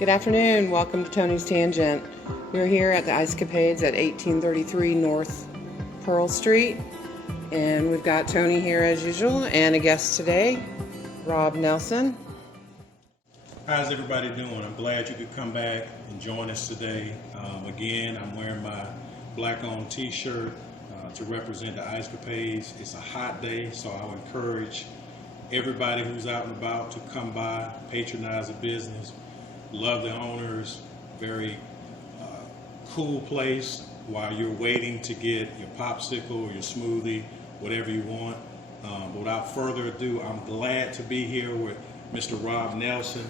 Good afternoon. Welcome to Tony's Tangent. We're here at the Ice Capades at 1833 North Pearl Street. And we've got Tony here as usual and a guest today, Rob Nelson. How's everybody doing? I'm glad you could come back and join us today. Again, I'm wearing my black-owned t-shirt to represent the Ice Capades. It's a hot day, so I'll encourage everybody who's out and about to come by, patronize the business. Love the owners. Very cool place while you're waiting to get your popsicle or your smoothie, whatever you want. But without further ado, I'm glad to be here with Mr. Rob Nelson.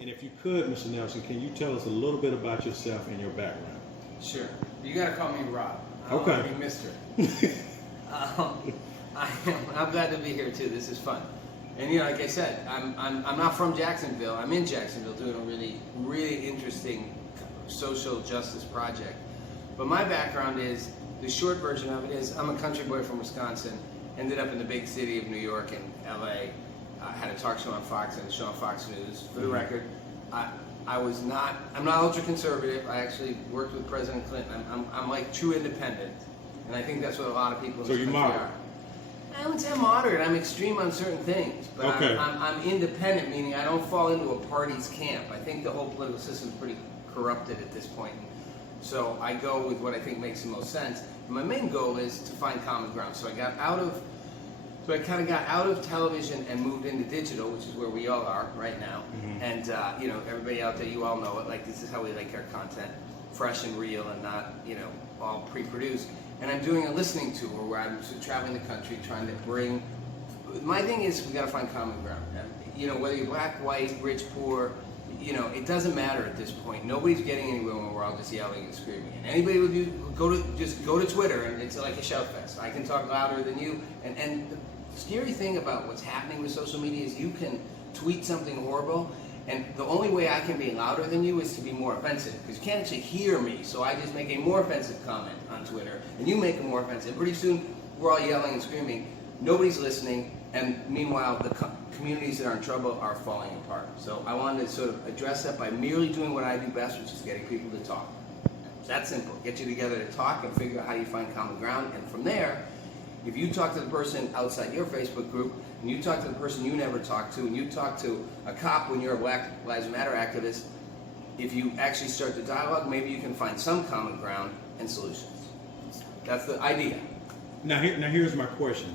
And if you could, Mr. Nelson, can you tell us a little bit about yourself and your background? Sure. You gotta call me Rob. I don't Okay. want to be Mr. I'm glad to be here too. This is fun. And like I said, I'm not from Jacksonville. I'm in Jacksonville doing a really interesting social justice project. But my background is, the short version of it is, I'm a country boy from Wisconsin. Ended up in the big city of New York and LA. Had a talk show on Fox and a show on Fox News. For the record, I'm not ultra conservative. I actually worked with President Clinton. I'm like true independent, and I think that's what a lot of people in this country are. I wouldn't say I'm moderate. I'm extreme on certain things, but okay. I'm independent, meaning I don't fall into a party's camp. I think the whole political system is pretty corrupted at this point. So I go with what I think makes the most sense. And my main goal is to find common ground. So I kind of got out of television and moved into digital, which is where we all are right now. Mm-hmm. And everybody out there, you all know it. Like, this is how we like our content, fresh and real, and not all pre-produced. And I'm doing a listening tour where I'm traveling the country trying to bring. My thing is, we got to find common ground. And, whether you're black, white, rich, poor, it doesn't matter at this point. Nobody's getting anywhere when we're all just yelling and screaming. And anybody would go to Twitter, and it's like a shout fest. I can talk louder than you. And the scary thing about what's happening with social media is you can tweet something horrible, and the only way I can be louder than you is to be more offensive, because you can't actually hear me. So I just make a more offensive comment on Twitter, and you make a more offensive. Pretty soon, we're all yelling and screaming. Nobody's listening, and meanwhile, the communities that are in trouble are falling apart. So I wanted to sort of address that by merely doing what I do best, which is getting people to talk. It's that simple. Get you together to talk and figure out how you find common ground, and from there, if you talk to the person outside your Facebook group, and you talk to the person you never talked to, and you talk to a cop when you're a Black Lives Matter activist, if you actually start the dialogue, maybe you can find some common ground and solutions. That's the idea. Now here's my question.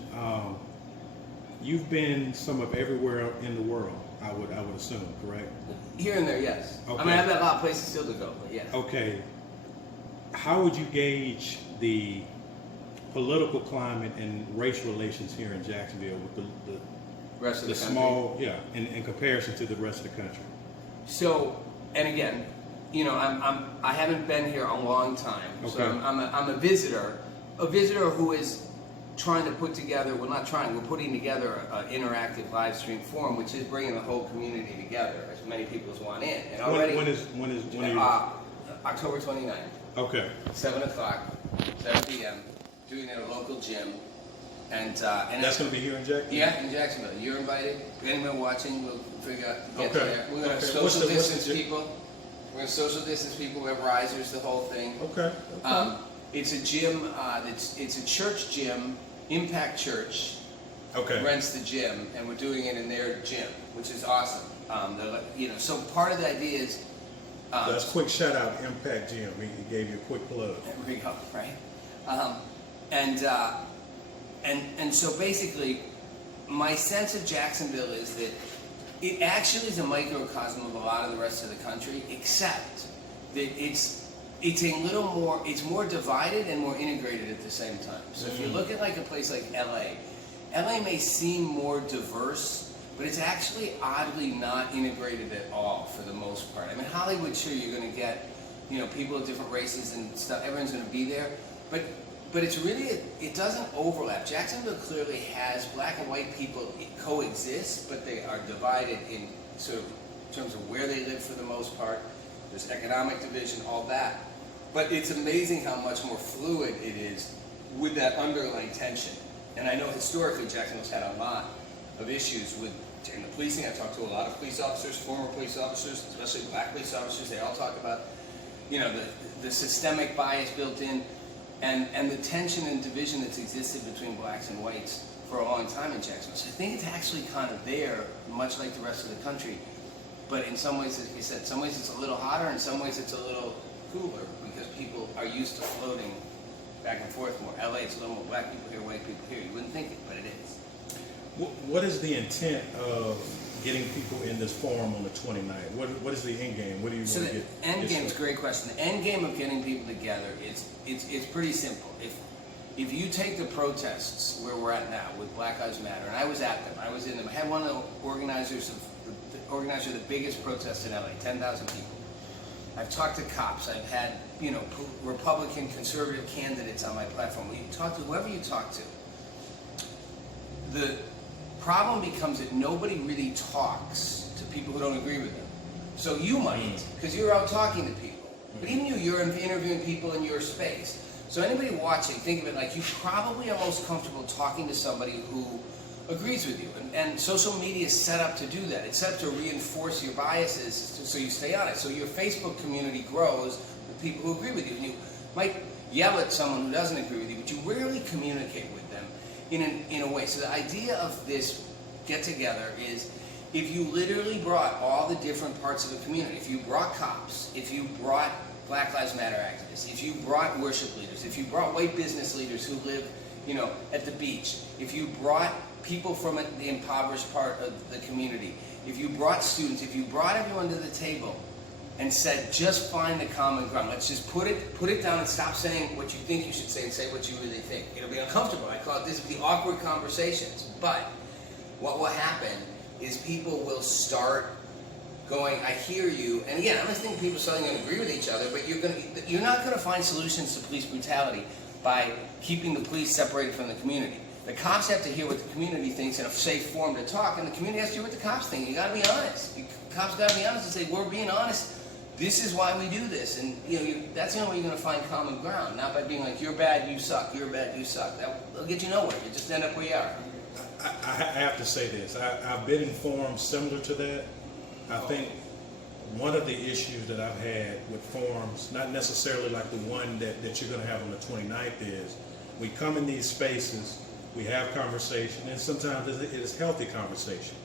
You've been some of everywhere in the world, I would assume, correct? Here and there, yes. Okay. I mean, I've got a lot of places still to go, but yeah. Okay. How would you gauge the political climate and race relations here in Jacksonville with the rest of the country? Small, in comparison to the rest of the country? So, and again, I haven't been here a long time, okay. So I'm a visitor who is trying to put together. We're putting together an interactive live stream forum, which is bringing the whole community together, as many people as want in. And already, when is October 29th. Okay. 7 p.m. Doing it at a local gym, and that's going to be here in Jacksonville. Yeah, in Jacksonville. You're invited. Anyone watching, we'll figure out to get there. We're going to social distance people. We're going to social distance people. We have risers, the whole thing. Okay. It's a gym. It's a church gym. Impact Church. Okay. Rents the gym, and we're doing it in their gym, which is awesome. So part of the idea is. That's a quick shout out to Impact Gym. He gave you a quick plug. There we go. Right. And so basically, my sense of Jacksonville is that it actually is a microcosm of a lot of the rest of the country, except that it's more divided and more integrated at the same time. So if you look at like a place like LA may seem more diverse, but it's actually oddly not integrated at all for the most part. I mean, Hollywood, sure, you're going to get people of different races and stuff. Everyone's going to be there, but it's really, it doesn't overlap. Jacksonville clearly has black and white people coexist, but they are divided in sort of terms of where they live for the most part. There's economic division, all that. But it's amazing how much more fluid it is with that underlying tension. And I know historically Jacksonville's had a lot of issues with in the policing, I talk to a lot of police officers, former police officers, especially black police officers. They all talk about, you know, the systemic bias built in, and the tension and division that's existed between blacks and whites for a long time in Jacksonville. So I think it's actually kind of there, much like the rest of the country. But in some ways, as you said, some ways it's a little hotter, in some ways it's a little cooler, because people are used to floating back and forth more. LA, it's a little more black people here, white people here. You wouldn't think it, but it is. What is the intent of getting people in this forum on the 29th? What is the end game? What do you So want to the get? end game is a great question. The end game of getting people together is it's pretty simple. If you take the protests where we're at now with Black Lives Matter, and I was at them, I was in them. I had one of the organizer of the biggest protest in LA, 10,000 people. I've talked to cops. I've had, you know, Republican conservative candidates on my platform. You talk to whoever you talk to. The problem becomes that nobody really talks to people who don't agree with them. So you might, because you're out talking to people. But even you're interviewing people in your space. So anybody watching, think of it like you probably are most comfortable talking to somebody who agrees with you. And social media is set up to do that. It's set up to reinforce your biases so you stay on it. So your Facebook community grows with people who agree with you. And you might yell at someone who doesn't agree with you, but you rarely communicate with them in a way. So the idea of this get-together is if you literally brought all the different parts of the community, if you brought cops, if you brought Black Lives Matter activists, if you brought worship leaders, if you brought white business leaders who live, you know, at the beach, if you brought people from the impoverished part of the community, if you brought students, if you brought everyone to the table and said, just find the common ground. Let's just put it down and stop saying what you think you should say and say what you really think. It'll be uncomfortable. I call it this the awkward conversations. But what will happen is people will start going, I hear you, and again, I'm not thinking people suddenly going to agree with each other, but you're not going to find solutions to police brutality by keeping the police separated from the community. The cops have to hear what the community thinks in a safe forum to talk, and the community has to hear what the cops think. You got to be honest. Cops got to be honest and say, we're being honest. This is why we do this, and you know that's the only way you're going to find common ground. Not by being like, you're bad, you suck. You're bad, you suck. That'll get you nowhere. You just end up where you are. I have to say this. I've been in forums similar to that. I think one of the issues that I've had with forums, not necessarily like the one that you're going to have on the 29th, is we come in these spaces, we have conversation, and sometimes it is healthy conversation.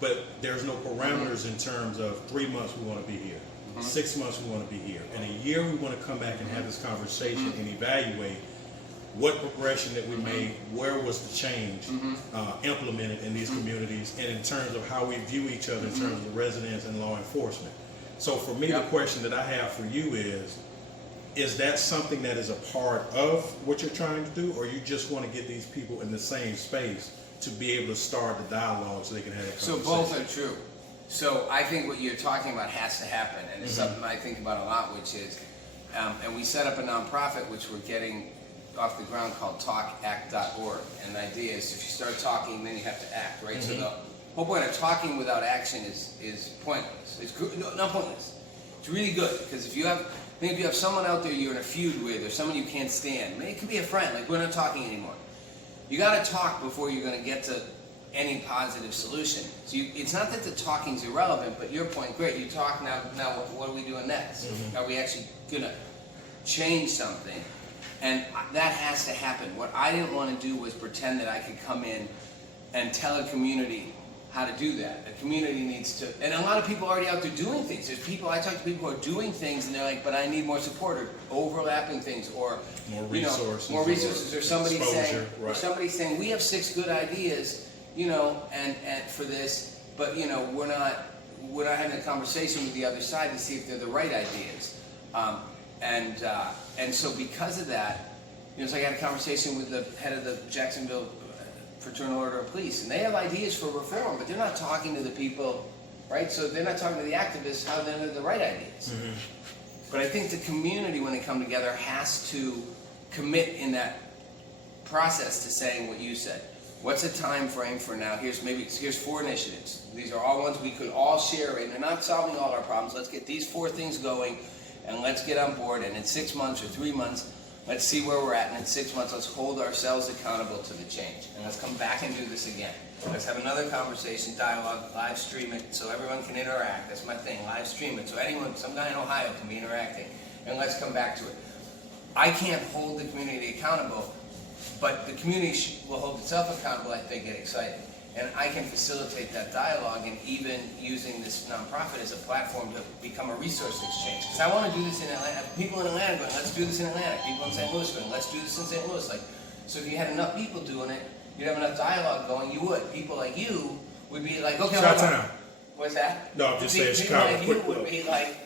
But there's no parameters in terms of 3 months we want to be here, 6 months we want to be here, and a year we want to come back and have this conversation and evaluate what progression that we made, where was the change implemented in these communities, and in terms of how we view each other in terms of residents and law enforcement. So for me, the question that I have for you is that something that is a part of what you're trying to do, or you just want to get these people in the same space to be able to start the dialogue so they can have that conversation? So both are true. So I think what you're talking about has to happen, and it's something I think about a lot, which is, and we set up a nonprofit which we're getting off the ground called talkact.org, and the idea is if you start talking, then you have to act, right? So the whole point of talking without action is pointless. It's not pointless. It's really good, because if you have someone out there you're in a feud with, or someone you can't stand, maybe it could be a friend, like we're not talking anymore. You got to talk before you're going to get to any positive solution. So it's not that the talking's irrelevant, but your point, great, you talk now what are we doing next? Are we actually going to change something? And that has to happen. What I didn't want to do was pretend that I could come in and tell a community how to do that. A community needs to, and a lot of people are already out there doing things. There's people, I talk to people who are doing things and they're like, but I need more support, or overlapping things, or more resources, or somebody exposure, saying, or somebody saying, we have 6 good ideas, you know, and for this, but you know, we're not having a conversation with the other side to see if they're the right ideas. And so because of that, you know, so I had a conversation with the head of the Jacksonville Fraternal Order of Police, and they have ideas for reform, but they're not talking to the people, right? So they're not talking to the activists how they're the right ideas. But I think the community, when they come together, has to commit in that process to saying what you said. What's a time frame for now? Here's 4 initiatives. These are all ones we could all share in. They're not solving all our problems. Let's get these 4 things going, and let's get on board. And in 6 months or 3 months, Let's see where we're at, and in 6 months, let's hold ourselves accountable to the change. And let's come back and do this again. Let's have another conversation, dialogue, live stream it so everyone can interact. That's my thing, live stream it so anyone, some guy in Ohio can be interacting. And let's come back to it. I can't hold the community accountable, but the community will hold itself accountable if they get excited. And I can facilitate that dialogue, and even using this nonprofit as a platform to become a resource exchange. Because I want to do this in Atlanta. People in Atlanta going, let's do this in Atlanta. People in St. Louis going, let's do this in St. Louis. Like, so if you had enough people doing it, you'd have enough dialogue going, you would. People like you would be like, okay, hold on. What's that? No, I'm just saying People Chicago. like you would be like,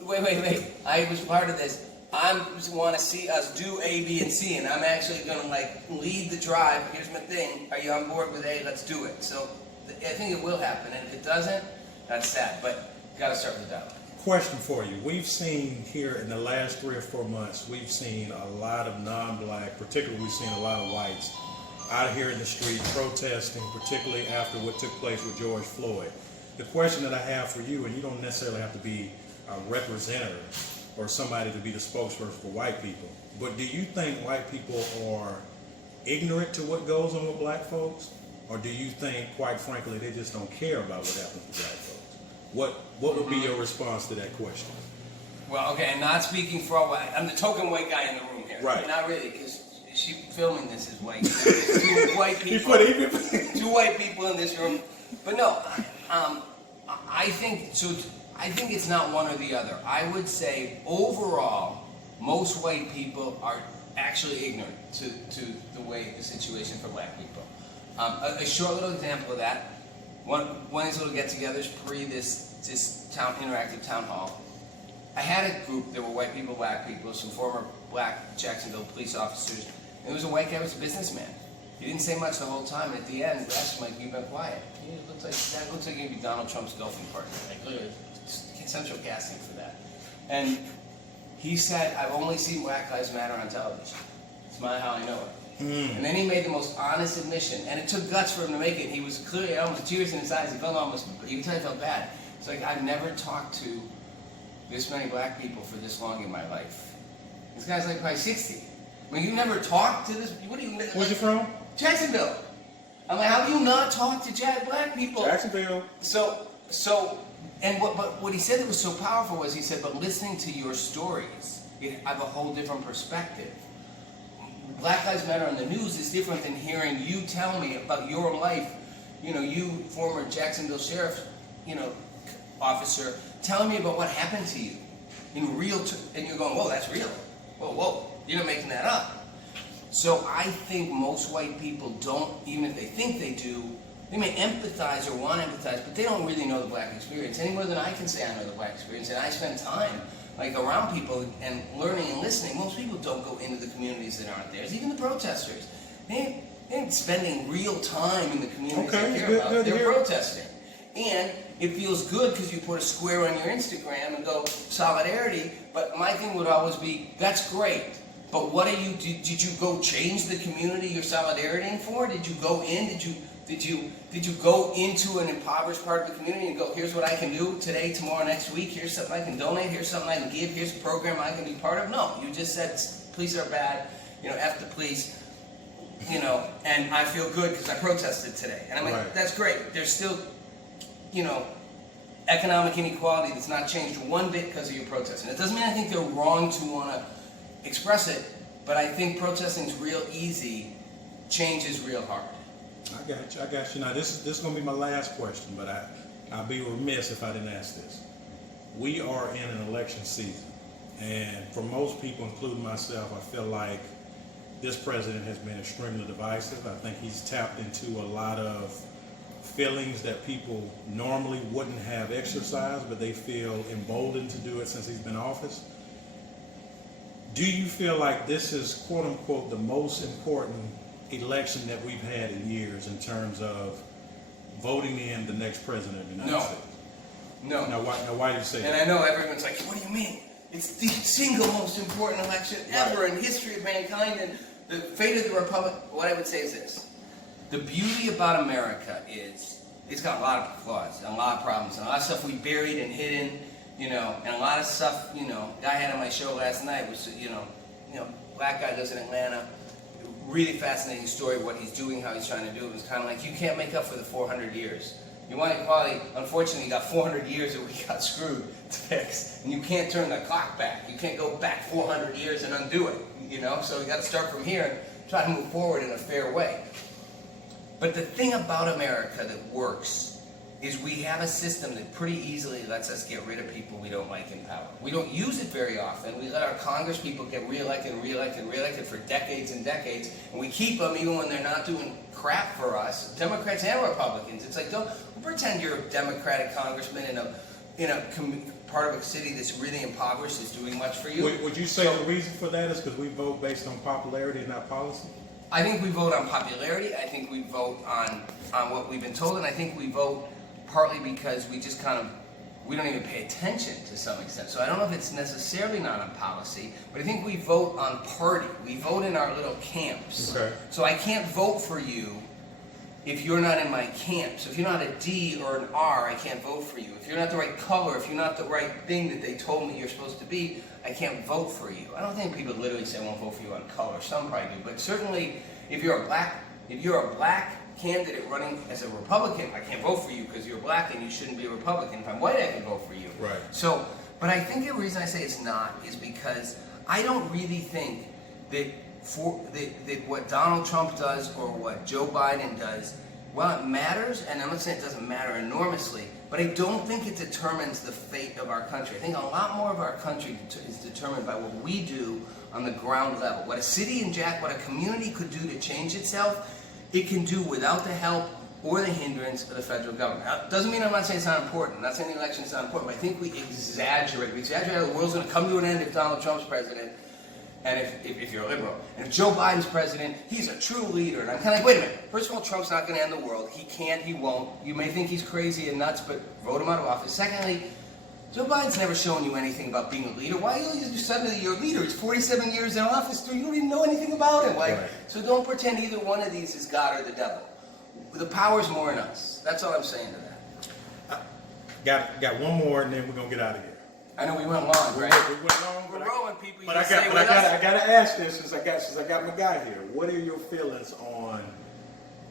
wait. I was part of this. I want to see us do A, B, and C, and I'm actually going to like lead the drive. Here's my thing. Are you on board with A? Let's do it. So I think it will happen, and if it doesn't, that's sad. But you got to start with the dialogue. Question for you. We've seen here in the last 3 or 4 months, we've seen a lot of non-black, particularly we've seen a lot of whites out here in the street protesting, particularly after what took place with George Floyd. The question that I have for you, and you don't necessarily have to be a representative or somebody to be the spokesperson for white people, but do you think white people are ignorant to what goes on with black folks? Or do you think, quite frankly, they just don't care about what happens to black folks? What would be your response to that question? Well, okay, I'm not speaking for all white. I'm the token white guy in the room here. Right. Not really, because she filming this is white. There's two white people. Two white people in this room. But no, I think so. I think it's not one or the other. I would say overall, most white people are actually ignorant to the way the situation for black people. A short little example of that. One of these little get-togethers pre this interactive town hall. I had a group. There were white people, black people, some former black Jacksonville police officers. And there was a white guy who was a businessman. He didn't say much the whole time, and at the end, we asked him, like, you've been quiet. That looks like you'd be Donald Trump's golfing partner. Like, literally, central casting for that. And he said, I've only seen Black Lives Matter on television. It's not how I know it. And then he made the most honest admission, and it took guts for him to make it. He was clearly almost tears in his eyes. He felt almost, you can tell he felt bad. It's like, I've never talked to this many black people for this long in my life. This guy's like probably 60. I mean, you never talked to this, what do you... Where's you from? Jacksonville. I'm like, how do you not talk to black people? Jacksonville. And what he said that was so powerful was, he said, but listening to your stories, you have a whole different perspective. Black Lives Matter on the news is different than hearing you tell me about your life. You know, you former Jacksonville sheriff, officer, telling me about what happened to you in real, and you're going, whoa, that's real. Whoa, you're not making that up. So I think most white people don't, even if they think they do, they may empathize or want to empathize, but they don't really know the black experience any more than I can say I know the black experience. And I spend time like around people and learning and listening. Most people don't go into the communities that aren't theirs. Even the protesters, they ain't spending real time in the communities they care about. They're protesting, and it feels good because you put a square on your Instagram and go solidarity. But my thing would always be, that's great. But what are you? Did you go change the community you're solidarity for? Did you go in? Did you go into an impoverished part of the community and go, here's what I can do today, tomorrow, next week, here's something I can donate, here's something I can give, here's a program I can be part of? No, you just said police are bad, F the police, and I feel good because I protested today. And I'm like, right. That's great. There's still, economic inequality that's not changed one bit because of your protesting. It doesn't mean I think they're wrong to want to express it, but I think protesting is real easy, change is real hard. I got you. Now, this is going to be my last question, but I'd be remiss if I didn't ask this. We are in an election season, and for most people, including myself, I feel like this president has been extremely divisive. I think he's tapped into a lot of feelings that people normally wouldn't have exercised, but they feel emboldened to do it since he's been in office. Do you feel like this is, quote unquote, the most important election that we've had in years in terms of voting in the next president of the United States? No. Now why do you say that? And I know everyone's like, what do you mean? It's the single most important election ever in history of mankind and the fate of the republic. What I would say is this. The beauty about America is it's got a lot of flaws and a lot of problems and a lot of stuff we buried and hidden, and a lot of stuff, I had on my show last night was, black guy lives in Atlanta. Really fascinating story, what he's doing, how he's trying to do it. It's kind of like, you can't make up for the 400 years. You want equality, unfortunately, you got 400 years that we got screwed to fix. And you can't turn the clock back. You can't go back 400 years and undo it, you know? So we got to start from here and try to move forward in a fair way. But the thing about America that works is we have a system that pretty easily lets us get rid of people we don't like in power. We don't use it very often. We let our Congress people get reelected and reelected and reelected for decades and decades, and we keep them even when they're not doing crap for us, Democrats and Republicans. It's like, don't pretend you're a Democratic congressman in a part of a city that's really impoverished is doing much for you. Would you say the reason for that is because we vote based on popularity and not policy? I think we vote on popularity. I think we vote on what we've been told, and I think we vote partly because we just we don't even pay attention to some extent. So I don't know if it's necessarily not on policy, but I think we vote on party. We vote in our little camps. Okay. So I can't vote for you if you're not in my camp. So if you're not a D or an R, I can't vote for you. If you're not the right color, if you're not the right thing that they told me you're supposed to be, I can't vote for you. I don't think people literally say I won't vote for you on color. Some probably do, but certainly if you're a black candidate running as a Republican, I can't vote for you because you're black and you shouldn't be a Republican. If I'm white, I can vote for you. Right. So, but I think the reason I say it's not is because I don't really think that that what Donald Trump does or what Joe Biden does, well, it matters, and I'm not saying it doesn't matter enormously, but I don't think it determines the fate of our country. I think a lot more of our country is determined by what we do on the ground level. What a city and what a community could do to change itself, it can do without the help or the hindrance of the federal government. Now, doesn't mean I'm not saying it's not important. I'm not saying the election is not important, but I think we exaggerate. We exaggerate how the world's going to come to an end if Donald Trump's president, and if you're a liberal. And if Joe Biden's president, he's a true leader. And I'm kind of like, wait a minute. First of all, Trump's not going to end the world. He can't, he won't. You may think he's crazy and nuts, but vote him out of office. Secondly, Joe Biden's never shown you anything about being a leader. Why are you suddenly your leader? He's 47 years in office, you don't even know anything about him. Like, right. So don't pretend either one of these is God or the devil. The power's more in us. That's all I'm saying to that. Got one more, and then we're gonna get out of here. I know we went long, right? We went long, We're rolling, people. But I gotta ask this since I got my guy here. What are your feelings on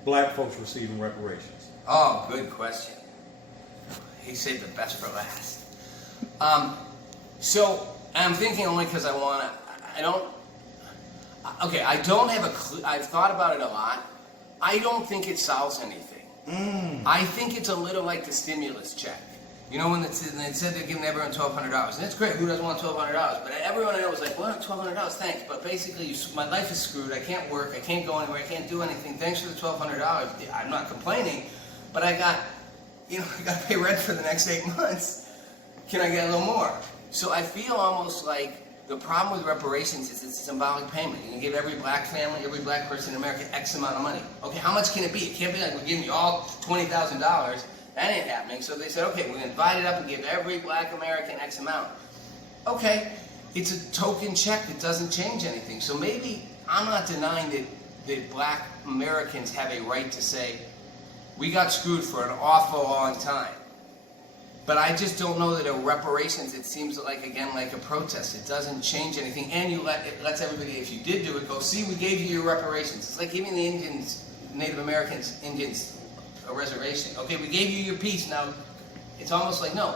black folks receiving reparations? Oh, good question. He saved the best for last. So I'm thinking only because I don't have a clue. I've thought about it a lot. I don't think it solves anything. I think it's a little like the stimulus check. You know, when they said they're giving everyone $1,200, and that's great. Who doesn't want $1,200? But everyone I know was like, well, $1,200, thanks. But basically, my life is screwed. I can't work. I can't go anywhere. I can't do anything. Thanks for the $1,200. I'm not complaining, but I got to pay rent for the next 8 months. Can I get a little more? So I feel almost like the problem with reparations is it's a symbolic payment. You can give every black family, every black person in America X amount of money. Okay, how much can it be? It can't be like we're giving you all $20,000. That ain't happening. So they said, okay, we're going to divide it up and give every black American X amount. Okay, it's a token check that doesn't change anything. So maybe I'm not denying that black Americans have a right to say, we got screwed for an awful long time. But I just don't know that a reparations, it seems like, again, like a protest. It doesn't change anything. And it lets everybody, if you did do it, go, see, we gave you your reparations. It's like giving the Indians, Native Americans, Indians, a reservation. Okay, we gave you your piece. Now, it's almost like, no.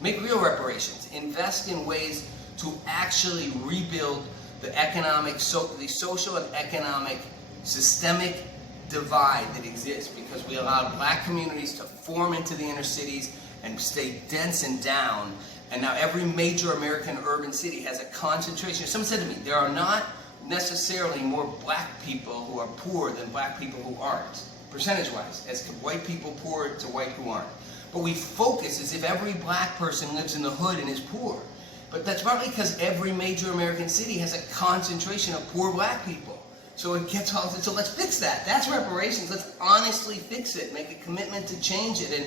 Make real reparations. Invest in ways to actually rebuild the the social and economic systemic divide that exists because we allowed black communities to form into the inner cities and stay dense and down, and now every major American urban city has a concentration. Someone said to me, there are not necessarily more black people who are poor than black people who aren't, percentage-wise, as white people poor to white who aren't. But we focus as if every black person lives in the hood and is poor. But that's partly because every major American city has a concentration of poor black people. So it gets all, so let's fix that. That's reparations. Let's honestly fix it, make a commitment to change it, and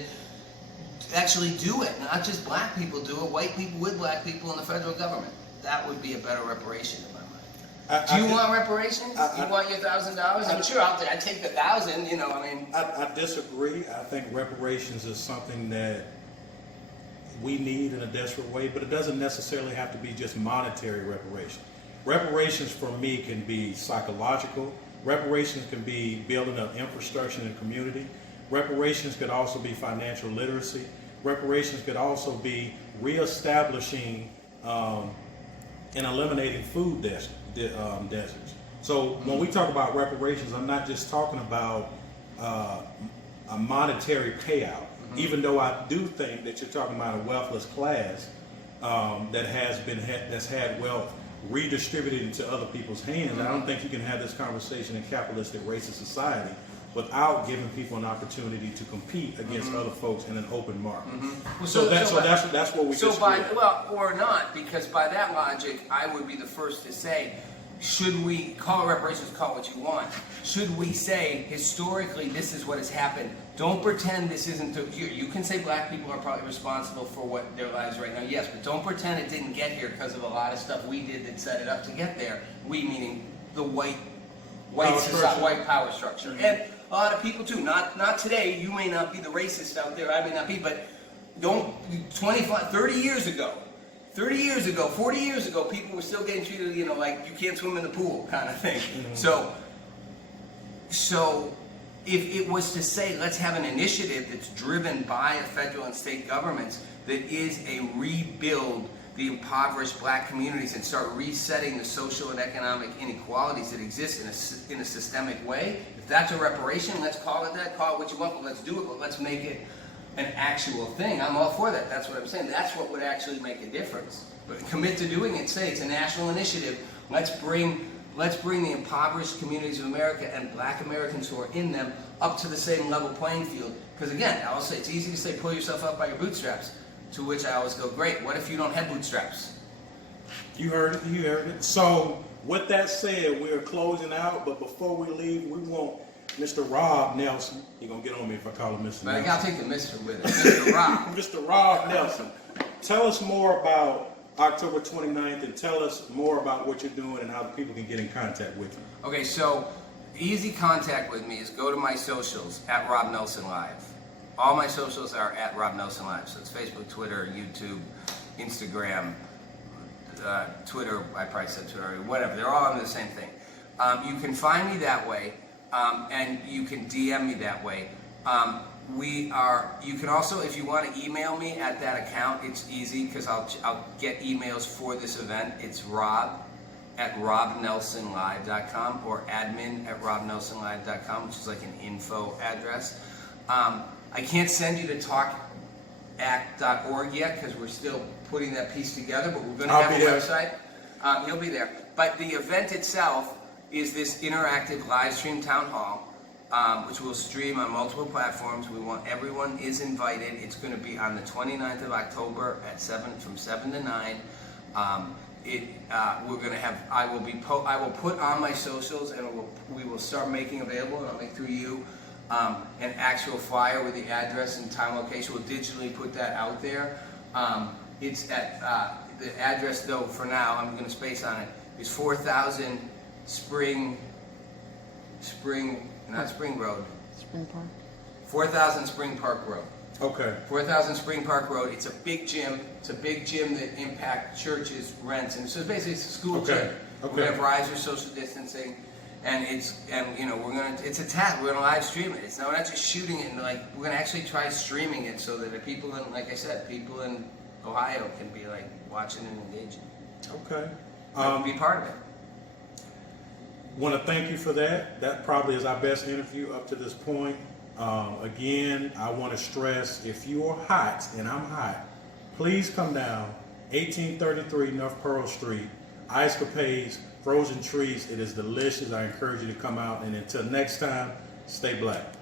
actually do it. Not just black people do it, white people with black people in the federal government. That would be a better reparation in my mind. Do you want reparations? You want your $1,000? I'm sure I'd take the 1,000, you know, I mean. I disagree. I think reparations is something that we need in a desperate way, but it doesn't necessarily have to be just monetary reparation. Reparations for me can be psychological. Reparations can be building up infrastructure in the community. Reparations could also be financial literacy. Reparations could also be reestablishing and eliminating food deserts. So when we talk about reparations, I'm not just talking about a monetary payout, even though I do think that you're talking about a wealthless class that's had wealth redistributed into other people's hands. I don't think you can have this conversation in capitalistic racist society without giving people an opportunity to compete against other folks in an open market. Well, So that's what we So just by, well, or not, because by that logic, I would be the first to say, should we call it reparations, call it what you want? Should we say, historically, this is what has happened? Don't pretend this isn't you can say black people are probably responsible for what their lives right now, yes, but don't pretend it didn't get here because of a lot of stuff we did that set it up to get there. We meaning the white society, white power structure. And a lot of people too, not today, you may not be the racist out there, I may not be, but 30 years ago, 40 years ago, people were still getting treated, like you can't swim in the pool kind of thing. So if it was to say, let's have an initiative that's driven by federal and state governments that is a rebuild the impoverished black communities and start resetting the social and economic inequalities that exist in a systemic way, if that's a reparation, let's call it that, call it what you want, but let's do it, but let's make it an actual thing. I'm all for that. That's what I'm saying. That's what would actually make a difference. But commit to doing it. Say it's a national initiative. Let's bring the impoverished communities of America and black Americans who are in them up to the same level playing field. Because again, I'll say it's easy to say pull yourself up by your bootstraps, to which I always go, great, what if you don't have bootstraps? You heard it. So with that said, we're closing out, but before we leave, we want Mr. Rob Nelson. You're going to get on me if I call him Mr. But Nelson. I got to take the Mr. with it. Mr. Rob. Mr. Rob Nelson. Tell us more about October 29th and tell us more about what you're doing and how the people can get in contact with you. Okay, so easy contact with me is go to my socials, at Rob Nelson Live. All my socials are at Rob Nelson Live. So it's Facebook, Twitter, YouTube, Instagram, Twitter, I probably said Twitter already, whatever. They're all under the same thing. You can find me that way, and you can DM me that way. You can also, if you want to email me at that account, it's easy because I'll get emails for this event. It's rob@robnelsonlive.com or admin@robnelsonlive.com, which is like an info address. I can't send you to talkact.org yet because we're still putting that piece together, but we're going to have a website. You'll be there. But the event itself is this interactive live stream town hall, which will stream on multiple platforms. Everyone is invited. It's going to be on the 29th of October at from 7 to 9. We're going to have. I will put on my socials, and we will start making available, and I'll make through you an actual flyer with the address and time location. We'll digitally put that out there. It's at the address though. For now, I'm going to space on it. It's 4,000 Not Spring Road. Spring Park. 4,000 Spring Park Road. Okay. 4,000 Spring Park Road. It's a big gym. It's a big gym that impacts churches, rents, and so basically it's a school gym. We're gonna have risers, social distancing, and it's attached. We're gonna live stream it. We're not just shooting it. We're gonna actually try streaming it so that the people in, like I said, people in Ohio can be watching and engaging. Okay. Be part of it. Want to thank you for that. That probably is our best interview up to this point. Again, I want to stress, if you are hot and I'm hot, please come down 1833 North Pearl Street, Ice Capades, Frozen Trees. It is delicious. I encourage you to come out, and until next time, stay black.